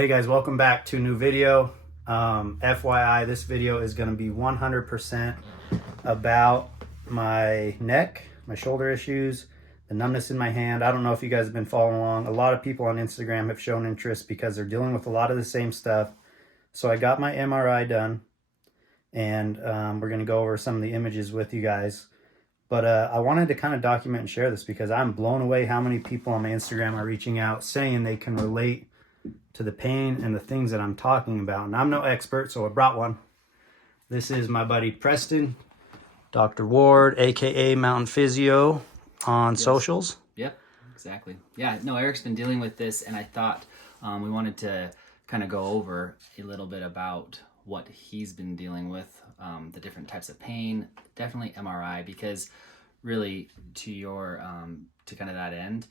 Hey guys, welcome back to a new video. FYI, this video is going to be 100% about my neck, my shoulder issues, the numbness in my hand. I don't know if you guys have been following along. A lot of people on Instagram have shown interest because they're dealing with a lot of the same stuff. So I got my MRI done, and we're going to go over some of the images with you guys. But I wanted to kind of document and share this because I'm blown away how many people on my Instagram are reaching out saying they can relate to the pain and the things that I'm talking about. And I'm no expert, so I brought one. This is my buddy Preston, Dr. Ward, aka Mountain Physio on socials. Yep, exactly. Yeah, no, Eric's been dealing with this, and I thought we wanted to kind of go over a little bit about what he's been dealing with, the different types of pain, definitely MRI, because really to your, to kind of that end,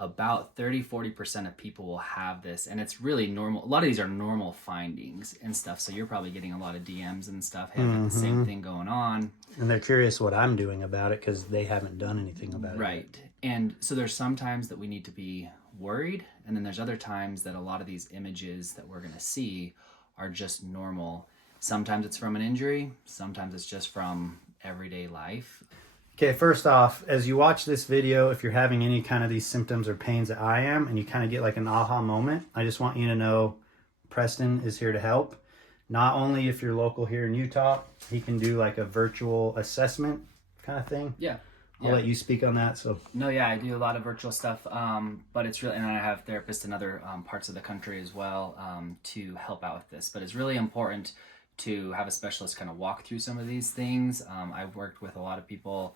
about 30-40% of people will have this, and it's really normal. A lot of these are normal findings and stuff, so you're probably getting a lot of DMs and stuff. Hey, I've got the same thing going on. And they're curious what I'm doing about it because they haven't done anything about it. Right. And so there's some times that we need to be worried, and then there's other times that a lot of these images that we're going to see are just normal. Sometimes it's from an injury, sometimes it's just from everyday life. Okay, first off, as you watch this video, if you're having any kind of these symptoms or pains that I am, and you kind of get like an aha moment, I just want you to know Preston is here to help. Not only if you're local here in Utah, he can do like a virtual assessment kind of thing. Yeah. I'll let you speak on that. So no, yeah, I do a lot of virtual stuff, but it's really, and I have therapists in other parts of the country as well to help out with this. But it's really important to have a specialist kind of walk through some of these things. I've worked with a lot of people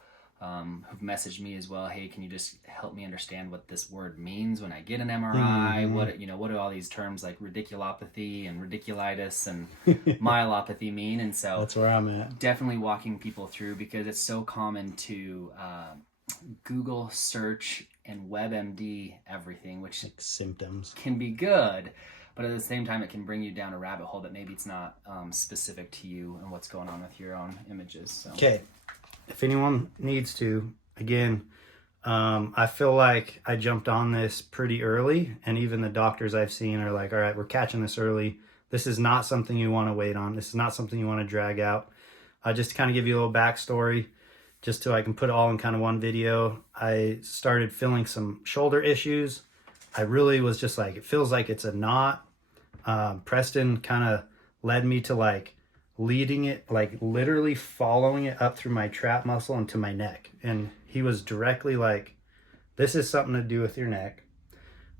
who've messaged me as well. Hey, can you just help me understand what this word means when I get an MRI? What do all these terms like radiculopathy and radiculitis and myelopathy mean? And so that's where I'm at. Definitely walking people through, because it's so common to Google search and WebMD everything, which like symptoms can be good, but at the same time it can bring you down a rabbit hole that maybe it's not specific to you and what's going on with your own images. So. Okay. If anyone needs to, again, I feel like I jumped on this pretty early, and even the doctors I've seen are like, all right, we're catching this early. This is not something you want to wait on. This is not something you want to drag out. Just to kind of give you a little backstory, just so I can put it all in kind of one video, I started feeling some shoulder issues. I really was just like, it feels like it's a knot. Preston kind of led me to like leading it, like literally following it up through my trap muscle into my neck. And he was directly like, this is something to do with your neck.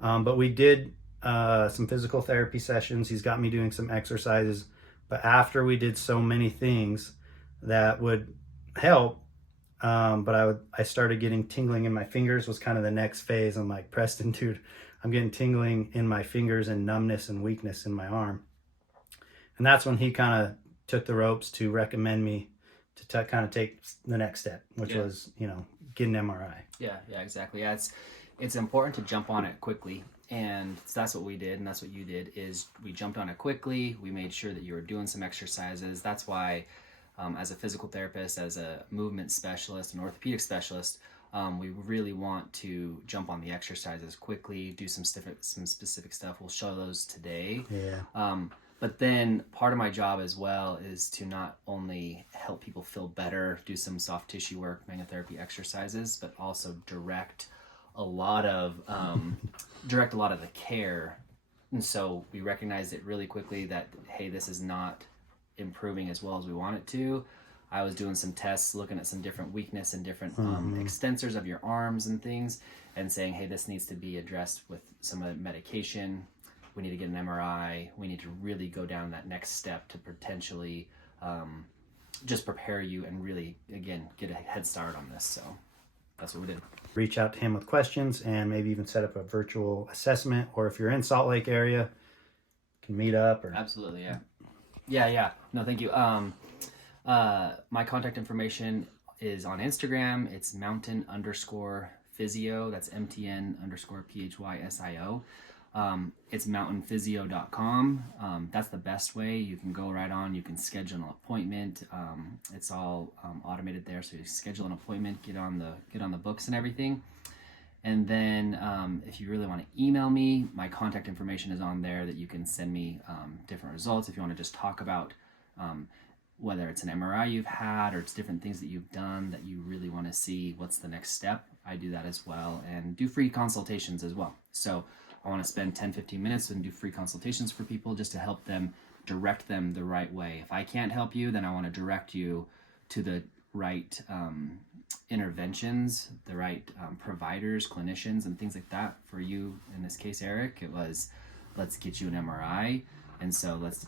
But we did some physical therapy sessions. He's got me doing some exercises. But after we did so many things that would help, but I started getting tingling in my fingers was kind of the next phase. I'm like, Preston, dude, I'm getting tingling in my fingers and numbness and weakness in my arm. And that's when he kind of took the ropes to recommend me to kind of take the next step, which was, get an MRI. Yeah, exactly. Yeah, it's important to jump on it quickly. And so that's what we did, and that's what you did, is we jumped on it quickly. We made sure that you were doing some exercises. That's why, as a physical therapist, as a movement specialist, an orthopedic specialist, we really want to jump on the exercises quickly, do some specific stuff. We'll show those today. Yeah. But then part of my job as well is to not only help people feel better, do some soft tissue work, manual therapy exercises, but also direct a lot of the care. And so we recognized it really quickly that, hey, this is not improving as well as we want it to. I was doing some tests, looking at some different weakness and different extensors of your arms and things, and saying, hey, this needs to be addressed with some medication. We need to get an MRI. We need to really go down that next step to potentially just prepare you and really, again, get a head start on this. So that's what we did. Reach out to him with questions and maybe even set up a virtual assessment. Or if you're in Salt Lake area, can meet up. Or Absolutely, yeah. Yeah. No, thank you. My contact information is on Instagram. It's mountain_physio. That's MTN_PHYSIO. It's mountainphysio.com. That's the best way. You can go right on, you can schedule an appointment. It's all automated there, so you schedule an appointment, get on the books and everything. And then if you really want to email me, my contact information is on there that you can send me different results. If you want to just talk about whether it's an MRI you've had or it's different things that you've done that you really want to see what's the next step, I do that as well, and do free consultations as well. So I want to spend 10-15 minutes and do free consultations for people just to help them, direct them the right way. If I can't help you, then I want to direct you to the right interventions, the right providers, clinicians, and things like that. For you, in this case, Eric, it was, let's get you an MRI, and so let's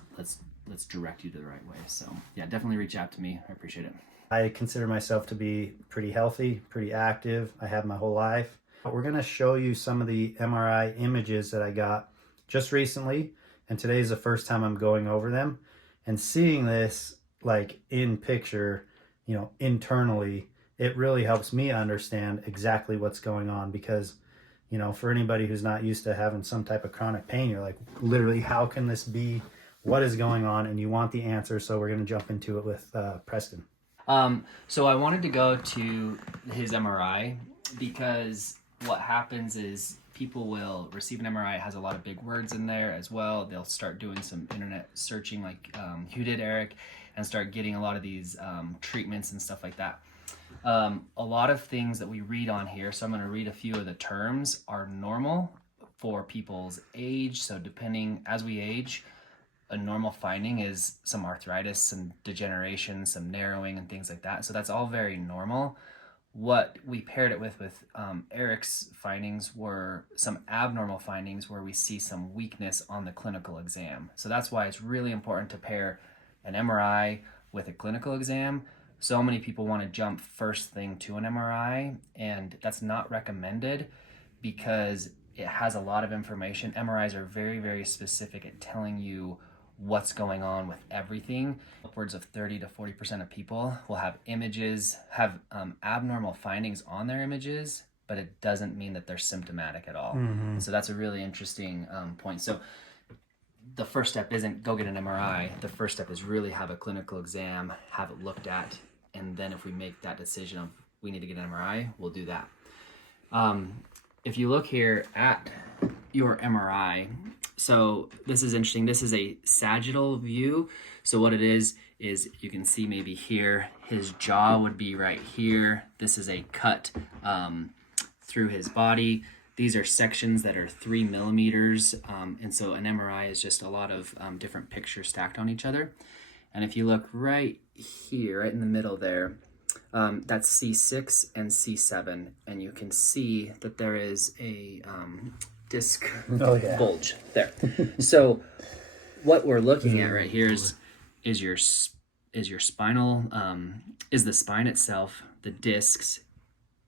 direct you to the right way. So yeah, definitely reach out to me. I appreciate it. I consider myself to be pretty healthy, pretty active. I have my whole life. We're going to show you some of the MRI images that I got just recently, and today is the first time I'm going over them and seeing this like in picture, you know, internally. It really helps me understand exactly what's going on, because, you know, for anybody who's not used to having some type of chronic pain, you're like, literally, how can this be? What is going on? And you want the answer. So we're going to jump into it with Preston. So I wanted to go to his MRI because what happens is people will receive an MRI. It has a lot of big words in there as well. They'll start doing some internet searching like you did, Eric, and start getting a lot of these treatments and stuff like that. A lot of things that we read on here, so I'm going to read a few of the terms, are normal for people's age. So depending, as we age, a normal finding is some arthritis, some degeneration, some narrowing, and things like that. So that's all very normal. What we paired it with Eric's findings were some abnormal findings where we see some weakness on the clinical exam. So that's why it's really important to pair an MRI with a clinical exam. So many people want to jump first thing to an MRI, and that's not recommended because it has a lot of information. MRIs are very, very specific at telling you what's going on with everything. Upwards of 30 to 40% of people will have images, have abnormal findings on their images, but it doesn't mean that they're symptomatic at all. Mm-hmm. So that's a really interesting point. So the first step isn't go get an MRI. The first step is really have a clinical exam, have it looked at, and then if we make that decision of we need to get an MRI, we'll do that. If you look here at your MRI, so this is interesting. This is a sagittal view. So what it is you can see maybe here, his jaw would be right here. This is a cut through his body. These are sections that are 3 millimeters. And so an MRI is just a lot of different pictures stacked on each other. And if you look right here, right in the middle there, that's C6 and C7. And you can see that there is a disc bulge there. So what we're looking at right here is your spinal, is the spine itself, the discs.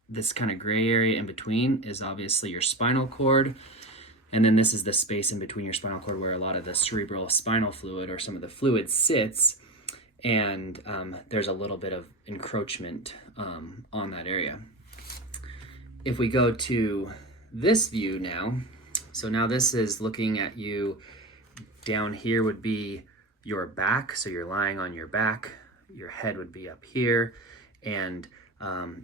This kind of gray area in between is obviously your spinal cord. And then this is the space in between your spinal cord where a lot of the cerebral spinal fluid or some of the fluid sits. And there's a little bit of encroachment on that area. If we go to this view now, so now this is looking at you. Down here would be your back. So you're lying on your back. Your head would be up here. And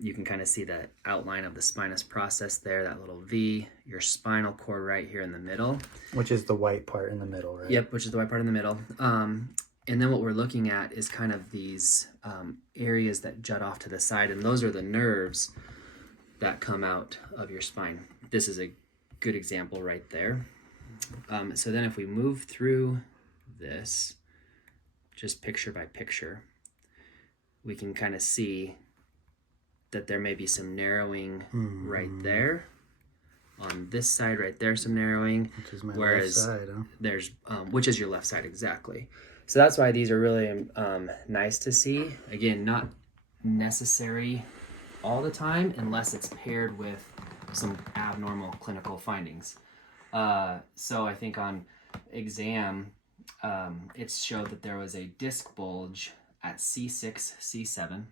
you can kind of see the outline of the spinous process there, that little V, your spinal cord right here in the middle. Which is the white part in the middle, right? Yep, which is the white part in the middle. And then what we're looking at is kind of these areas that jut off to the side, and those are the nerves that come out of your spine. This is a good example right there. So then if we move through this, just picture by picture, we can kind of see that there may be some narrowing right there. On this side right there, some narrowing. Which is my left side, huh? There's, which is your left side, exactly. So that's why these are really nice to see. Again, not necessary all the time unless it's paired with some abnormal clinical findings. So I think on exam, it showed that there was a disc bulge at C6, C7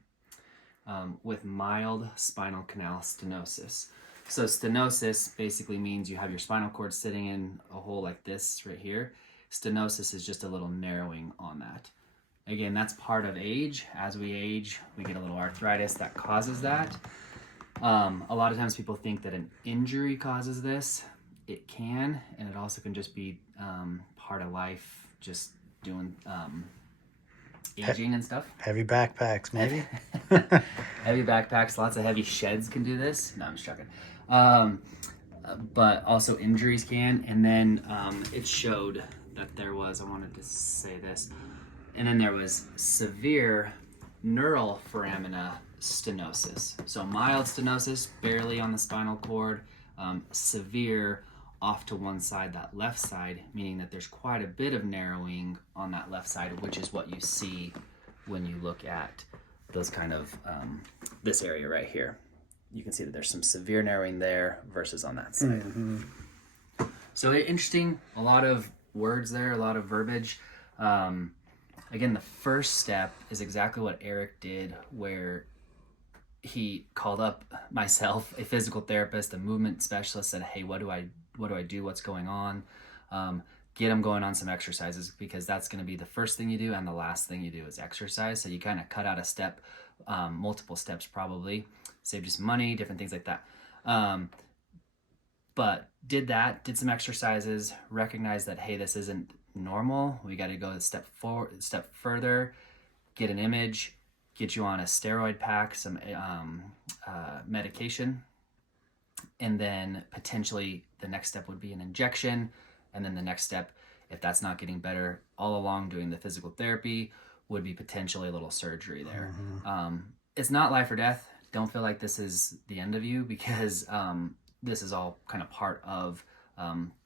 with mild spinal canal stenosis. So stenosis basically means you have your spinal cord sitting in a hole like this right here. Stenosis is just a little narrowing on that. Again, that's part of age. As we age, we get a little arthritis that causes that. A lot of times people think that an injury causes this. It can, and it also can just be part of life, just doing aging and stuff. Heavy backpacks, maybe. Heavy backpacks, lots of heavy sheds can do this. No, I'm just joking. But also injuries can. And then it showed that there was, I wanted to say this, and then there was severe neural foramina stenosis. So mild stenosis, barely on the spinal cord, severe off to one side, that left side, meaning that there's quite a bit of narrowing on that left side, which is what you see when you look at those kind of, this area right here. You can see that there's some severe narrowing there versus on that side. Mm-hmm. So interesting, a lot of words there, a lot of verbiage. Again, the first step is exactly what Eric did, where he called up myself, a physical therapist, a movement specialist, said, hey, what do I do? What's going on? Get them going on some exercises, because that's going to be the first thing you do, and the last thing you do is exercise. So you kind of cut out a step, multiple steps probably, save you some money, different things like that. But did some exercises, recognized that, hey, this isn't normal. We got to go a step further, get an image, get you on a steroid pack, some medication, and then potentially the next step would be an injection. And then the next step, if that's not getting better all along doing the physical therapy, would be potentially a little surgery there. Mm-hmm. It's not life or death. Don't feel like this is the end of you, because this is all kind of part of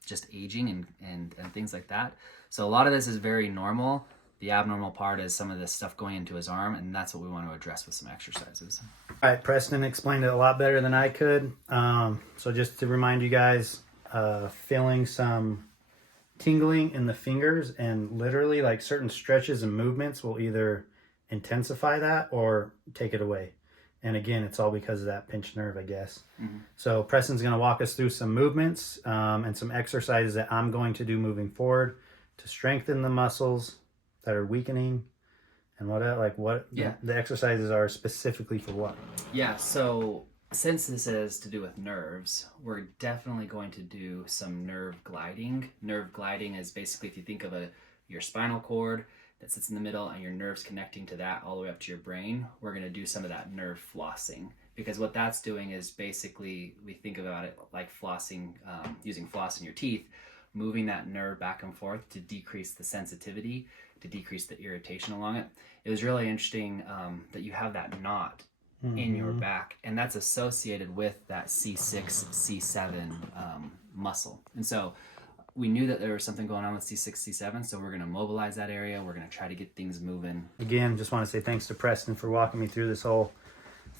just aging and things like that. So a lot of this is very normal. The abnormal part is some of this stuff going into his arm, and that's what we want to address with some exercises. All right, Preston explained it a lot better than I could. So just to remind you guys, feeling some tingling in the fingers, and literally like certain stretches and movements will either intensify that or take it away. And again, it's all because of that pinched nerve, I guess. Mm-hmm. So Preston's going to walk us through some movements and some exercises that I'm going to do moving forward to strengthen the muscles that are weakening. And the exercises are specifically for what? Yeah, so since this is to do with nerves, we're definitely going to do some nerve gliding. Nerve gliding is basically, if you think of your spinal cord that sits in the middle and your nerves connecting to that all the way up to your brain, we're going to do some of that nerve flossing. Because what that's doing is basically, we think about it like flossing, using floss in your teeth, moving that nerve back and forth to decrease the sensitivity, to decrease the irritation along it. It was really interesting that you have that knot in your back, and that's associated with that C6, C7 muscle. And so we knew that there was something going on with C6, C7, so we're going to mobilize that area. We're going to try to get things moving. Again, just want to say thanks to Preston for walking me through this whole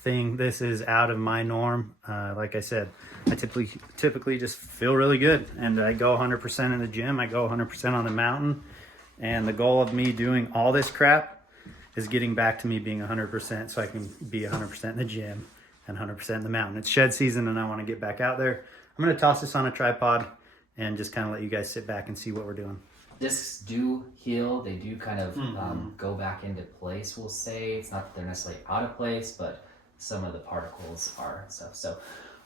thing. This is out of my norm. Like I said, I typically just feel really good, and I go 100% in the gym. I go 100% on the mountain, and the goal of me doing all this crap is getting back to me being 100%, so I can be 100% in the gym and 100% in the mountain. It's shed season, and I want to get back out there. I'm going to toss this on a tripod and just kind of let you guys sit back and see what we're doing. Discs do heal. They do kind of go back into place, we'll say. It's not that they're necessarily out of place, but some of the particles are and stuff. So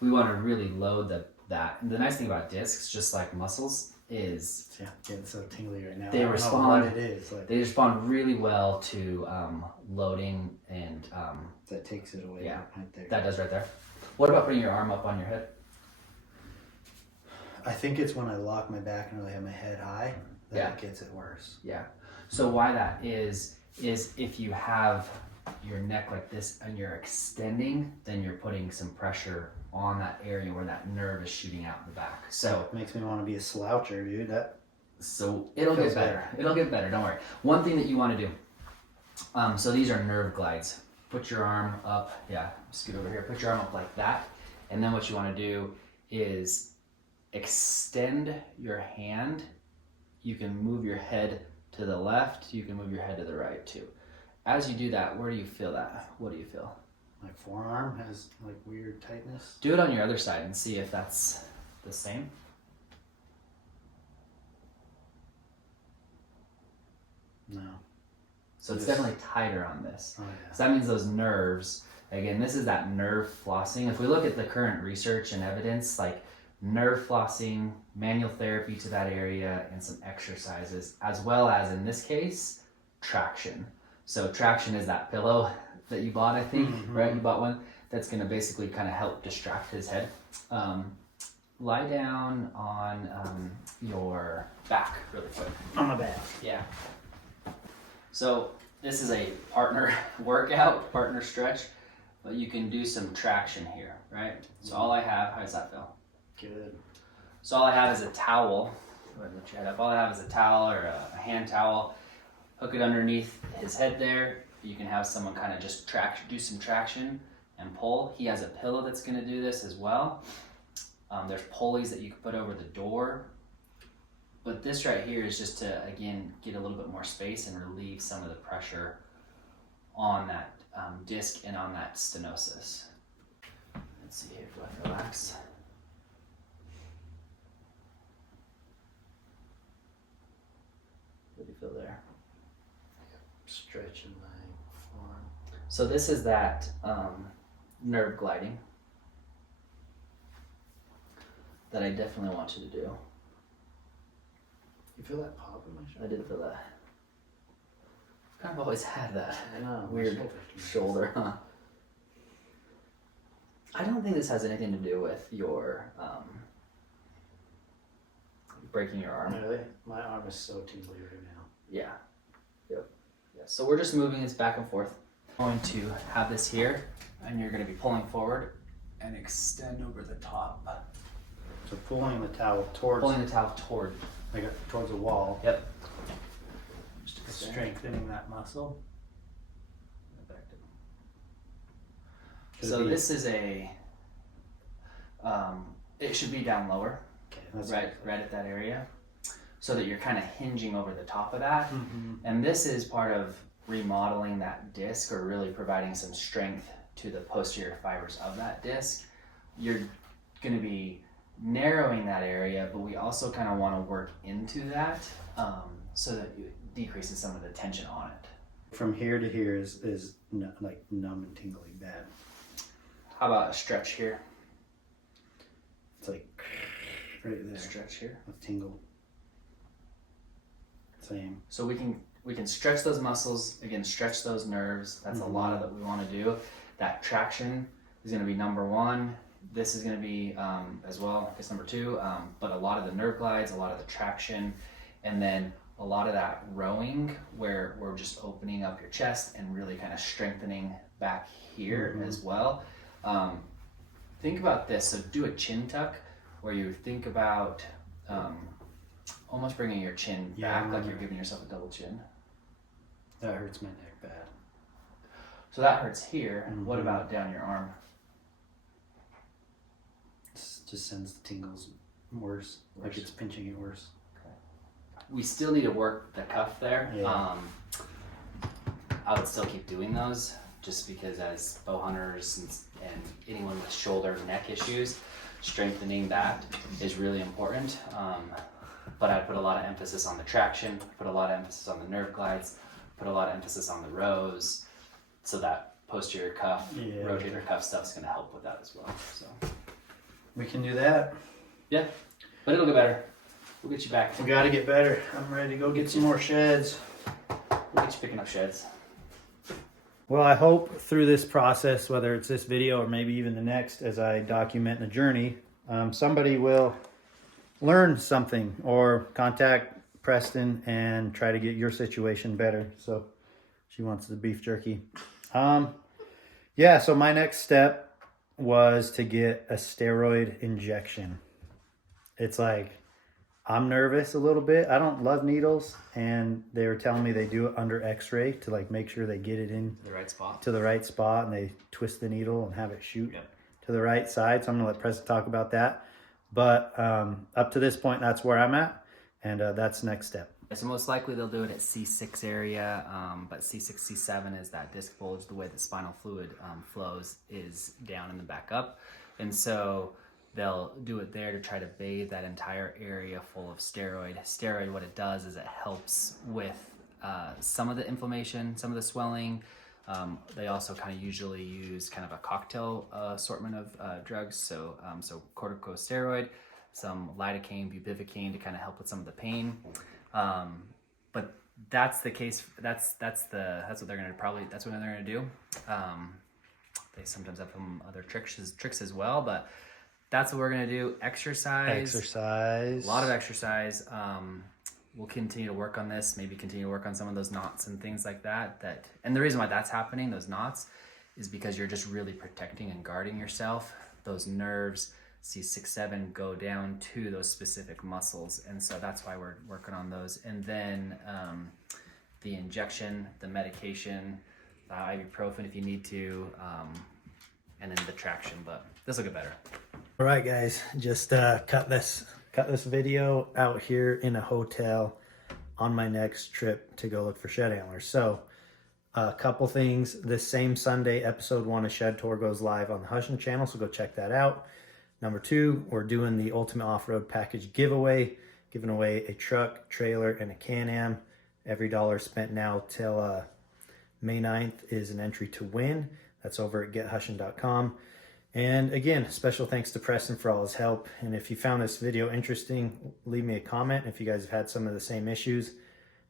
we want to really load that. And the nice thing about discs, just like muscles, is getting so tingly right now. They respond. They respond really well to loading, and that takes it away. Yeah, right there. That does right there. What about putting your arm up on your head? I think it's when I lock my back and really have my head high that it gets it worse. Yeah. So why that is if you have your neck like this and you're extending, then you're putting some pressure on that area where that nerve is shooting out in the back. So it makes me want to be a sloucher, dude. So it'll get better. It'll get better. Don't worry. One thing that you want to do. So these are nerve glides. Put your arm up. Yeah, scoot over here. Put your arm up like that. And then what you want to do is extend your hand. You can move your head to the left. You can move your head to the right too. As you do that, where do you feel that? What do you feel? My forearm has like weird tightness. Do it on your other side and see if that's the same. No. So it's definitely tighter on this. Oh, yeah. So that means those nerves Again, this is that nerve flossing. If we look at the current research and evidence, like nerve flossing, manual therapy to that area, and some exercises, as well as in this case, traction. So traction is that pillow that you bought, I think, right? You bought one that's gonna basically kind of help distract his head. Lie down on your back really quick. On my back. Yeah. So this is a partner workout, partner stretch, but you can do some traction here, right? So all I have, how does that feel? Good. So all I have is a towel. Go ahead and lift your head up. All I have is a towel or a hand towel. Hook it underneath his head there. You can have someone kind of just do some traction and pull. He has a pillow that's gonna do this as well. There's pulleys that you can put over the door. But this right here is just to, again, get a little bit more space and relieve some of the pressure on that disc and on that stenosis. Let's see here, do I relax? What do you feel there? Stretching my forearm. So this is that nerve gliding that I definitely want you to do. You feel that pop in my shoulder? I did feel that. Kind of always had that I know. weird shoulder, huh? I don't think this has anything to do with your breaking your arm. Really? My arm is so tingly right now. Yeah. Yep. Yeah. So we're just moving this back and forth. I'm going to have this here, and you're going to be pulling forward and extend over the top. So pulling the towel towards, Pulling the towel toward. like towards the wall. Yep. Just strengthening that muscle. So this is a. It should be down lower, Okay, that's right at that area, so that you're kind of hinging over the top of that. Mm-hmm. And this is part of remodeling that disc, or really providing some strength to the posterior fibers of that disc. You're going to be narrowing that area, but we also kind of want to work into that so that it decreases some of the tension on it. From here to here is like numb and tingly bad. How about a stretch here? It's like right there. Stretch here. With tingle. Same. So we can stretch those muscles, again, stretch those nerves. That's a lot of what we want to do. That traction is going to be number one. This is going to be as well, I guess number two, but a lot of the nerve glides, a lot of the traction, and then a lot of that rowing where we're just opening up your chest and really kind of strengthening back here as well. Think about this. So do a chin tuck where you think about almost bringing your chin back like you're giving yourself a double chin. That hurts my neck bad. So that hurts here. What about down your arm? It just sends the tingles worse. Like it's pinching it worse. We still need to work the cuff there. Yeah. I would still keep doing those just because as bow hunters and anyone with shoulder neck issues, strengthening that is really important. But I put a lot of emphasis on the traction, put a lot of emphasis on the nerve glides, put a lot of emphasis on the rows, so that posterior cuff, rotator cuff stuff's gonna help with that as well. So We can do that. yeah, but it'll get better. We'll get you back. We got to get better. I'm ready to go get some more sheds. We'll get you picking up sheds. Well, I hope through this process, whether it's this video or maybe even the next, as I document the journey, somebody will learn something or contact Preston and try to get your situation better. So she wants the beef jerky. Yeah, so my next step was to get a steroid injection. It's like, I'm nervous a little bit. I don't love needles, and they were telling me they do it under x-ray to like make sure they get it in The right spot. to the right spot, and they twist the needle and have it shoot to the right side. So I'm gonna let Preston talk about that. But up to this point, that's where I'm at, and that's next step. So most likely they'll do it at C6 area, but C6, C7 is that disc bulge. The way the spinal fluid flows is down in the back up. And so they'll do it there to try to bathe that entire area full of steroid. Steroid, what it does is it helps with some of the inflammation, some of the swelling, They also kind of usually use kind of a cocktail assortment of drugs. So corticosteroid, some lidocaine, bupivacaine to kind of help with some of the pain. But that's the case. That's what they're gonna do. They sometimes have some other tricks as well, but that's what we're gonna do. Exercise. Exercise. A lot of exercise. We'll continue to work on this. Maybe continue to work on some of those knots and things like that. And the reason why that's happening, those knots, is because you're just really protecting and guarding yourself. Those nerves, C6-7, go down to those specific muscles, and so that's why we're working on those. And then the injection, the medication, ibuprofen if you need to, and then the traction. But this will get better. All right, guys, just cut this video out here in a hotel on my next trip to go look for shed antlers. So a couple things. This same Sunday, episode 1 of Shed Tour goes live on the Hushin channel, so go check that out. Number 2, we're doing the Ultimate Off-Road Package giveaway, giving away a truck, trailer, and a Can-Am. Every dollar spent now till May 9th is an entry to win. That's over at gethushin.com. And again, special thanks to Preston for all his help. And if you found this video interesting, leave me a comment if you guys have had some of the same issues.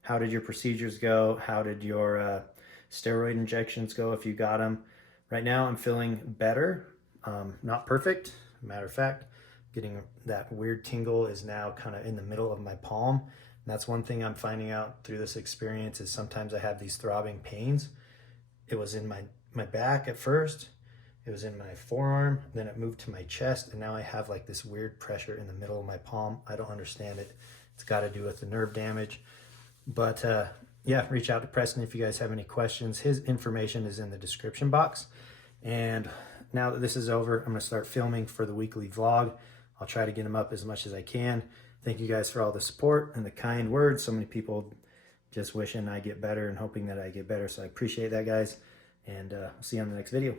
How did your procedures go? How did your steroid injections go if you got them? Right now, I'm feeling better. Not perfect. Matter of fact, getting that weird tingle is now kind of in the middle of my palm. And that's one thing I'm finding out through this experience is sometimes I have these throbbing pains. It was in my back at first. It was in my forearm, then it moved to my chest, and now I have like this weird pressure in the middle of my palm. I don't understand it. It's got to do with the nerve damage. But yeah, reach out to Preston if you guys have any questions. His information is in the description box. And now that this is over, I'm going to start filming for the weekly vlog. I'll try to get them up as much as I can. Thank you guys for all the support and the kind words. So many people just wishing I get better and hoping that I get better. So I appreciate that, guys. And I'll see you on the next video.